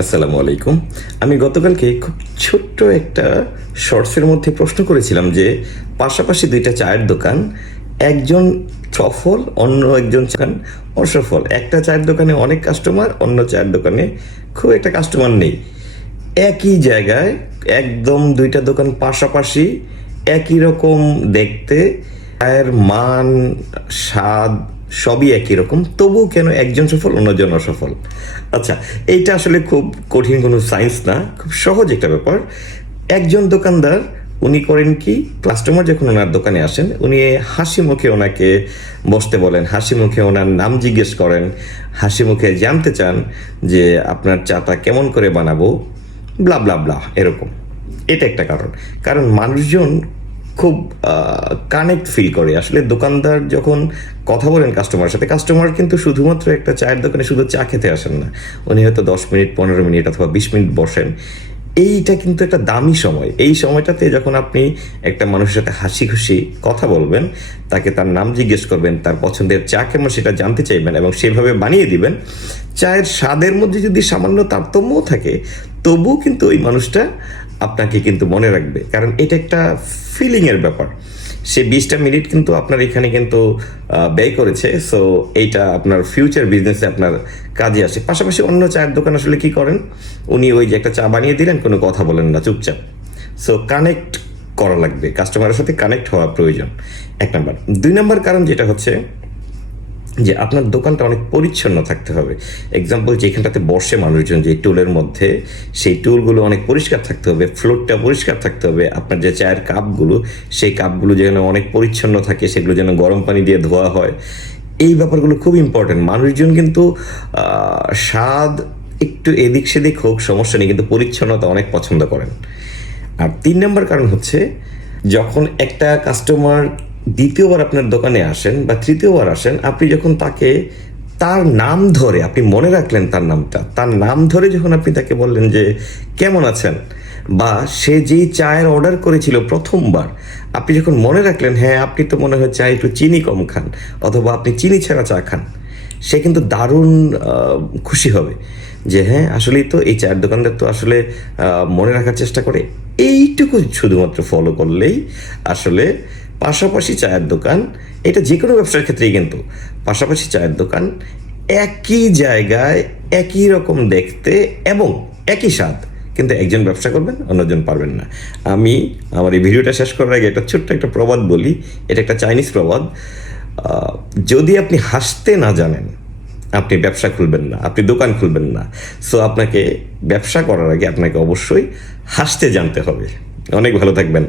আসসালামু আলাইকুম। আমি গতকালকে খুব ছোট্ট একটা শর্টসের মধ্যে প্রশ্ন করেছিলাম যে পাশাপাশি দুইটা চায়ের দোকান, একজন সফল, অন্য একজন চান অসফল। একটা চায়ের দোকানে অনেক কাস্টমার, অন্য চায়ের দোকানে খুব একটা কাস্টমার নেই। একই জায়গায় একদম দুইটা দোকান পাশাপাশি, একই রকম দেখতে, চায়ের মান, স্বাদ সবই একই রকম, তবুও কেন একজন সফল অন্যজন অসফল? আচ্ছা, এইটা আসলে খুব কঠিন কোনো সায়েন্স না, খুব সহজ একটা ব্যাপার। একজন দোকানদার উনি করেন কি, কাস্টমার যখন ওনার দোকানে আসেন উনি হাসি মুখে ওনাকে বসতে বলেন, হাসি মুখে ওনার নাম জিজ্ঞেস করেন, হাসি মুখে জানতে চান যে আপনার চাটা কেমন করে বানাবো, ব্লা ব্লা ব্লা, এরকম। এটা একটা কারণ। কারণ মানুষজন খুব কানেক্ট ফিল করে। আসলে দোকানদার যখন কথা বলেন কাস্টমারের সাথে, কাস্টমার কিন্তু শুধুমাত্র একটা চায়ের দোকানে শুধু চা খেতে আসেন না, উনি হয়তো 10 মিনিট, 15 মিনিট অথবা 20 মিনিট বসেন। এইটা কিন্তু একটা দামি সময়। এই সময়টাতে যখন আপনি একটা মানুষের সাথে হাসি খুশি কথা বলবেন, তাকে তার নাম জিজ্ঞেস করবেন, তার পছন্দের চা কেমন সেটা জানতে চাইবেন এবং সেভাবে বানিয়ে দিবেন, চায়ের স্বাদের মধ্যে যদি সামান্য তারতম্যও থাকে, তবুও কিন্তু ওই মানুষটা আপনাকে কিন্তু মনে রাখবে। কারণ এটা একটা ফিলিংয়ের ব্যাপার। সে 20টা মিনিট কিন্তু আপনার এখানে কিন্তু ব্যয় করেছে। সো এইটা আপনার ফিউচার বিজনেসে আপনার কাজে আসে। পাশাপাশি অন্য চায়ের দোকান আসলে কি করেন, উনি ওই যে একটা চা বানিয়ে দিলেন, কোনো কথা বলেন না, চুপচাপ। সো কানেক্ট করা লাগবে, কাস্টমারের সাথে কানেক্ট হওয়া প্রয়োজন, 1 নাম্বার। 2 নাম্বার কারণ যেটা হচ্ছে যে আপনার দোকানটা অনেক পরিচ্ছন্ন থাকতে হবে। এক্সাম্পল, যেখানটাতে বসে মানুষজন, যে টুলের মধ্যে, সেই টুলগুলো অনেক পরিষ্কার থাকতে হবে, ফ্লোরটা পরিষ্কার থাকতে হবে। আপনার যে চায়ের কাপগুলো, সেই কাপগুলো যেন অনেক পরিচ্ছন্ন থাকে, সেগুলো যেন গরম পানি দিয়ে ধোয়া হয়। এই ব্যাপারগুলো খুব ইম্পর্টেন্ট। মানুষজন কিন্তু স্বাদ একটু এদিক সেদিক হোক সমস্যা নেই, কিন্তু পরিচ্ছন্নতা অনেক পছন্দ করেন। আর 3 নাম্বার কারণ হচ্ছে, যখন একটা কাস্টমার দ্বিতীয়বার আপনার দোকানে আসেন বা তৃতীয়বার আসেন, আপনি যখন তাকে তার নাম ধরে, আপনি মনে রাখলেন তার নামটা, তার নাম ধরে যখন আপনি তাকে বললেন যে কেমন আছেন, বা সে যেই চায়ের অর্ডার করেছিল প্রথমবার, আপনি যখন মনে রাখলেন, হ্যাঁ আপনি তো মনে হয় চা একটু চিনি কম খান, অথবা আপনি চিনি ছাড়া চা খান, সে কিন্তু দারুণ খুশি হবে যে হ্যাঁ আসলেই তো এই চায়ের দোকানদার তো আসলে মনে রাখার চেষ্টা করে। এইটুকু শুধুমাত্র ফলো করলেই আসলে পাশাপাশি চায়ের দোকান, এটা যে কোনো ব্যবসার ক্ষেত্রেই কিন্তু, পাশাপাশি চায়ের দোকান একই জায়গায়, একই রকম দেখতে এবং একই স্বাদ, কিন্তু একজন ব্যবসা করবেন, অন্যজন পারবেন না। আমি আমার এই ভিডিওটা শেষ করার আগে একটা ছোট্ট একটা প্রবাদ বলি। এটা একটা চাইনিজ প্রবাদ। যদি আপনি হাসতে না জানেন, আপনি ব্যবসা খুলবেন না, আপনি দোকান খুলবেন না। সো আপনাকে ব্যবসা করার আগে আপনাকে অবশ্যই হাসতে জানতে হবে। অনেক ভালো থাকবেন।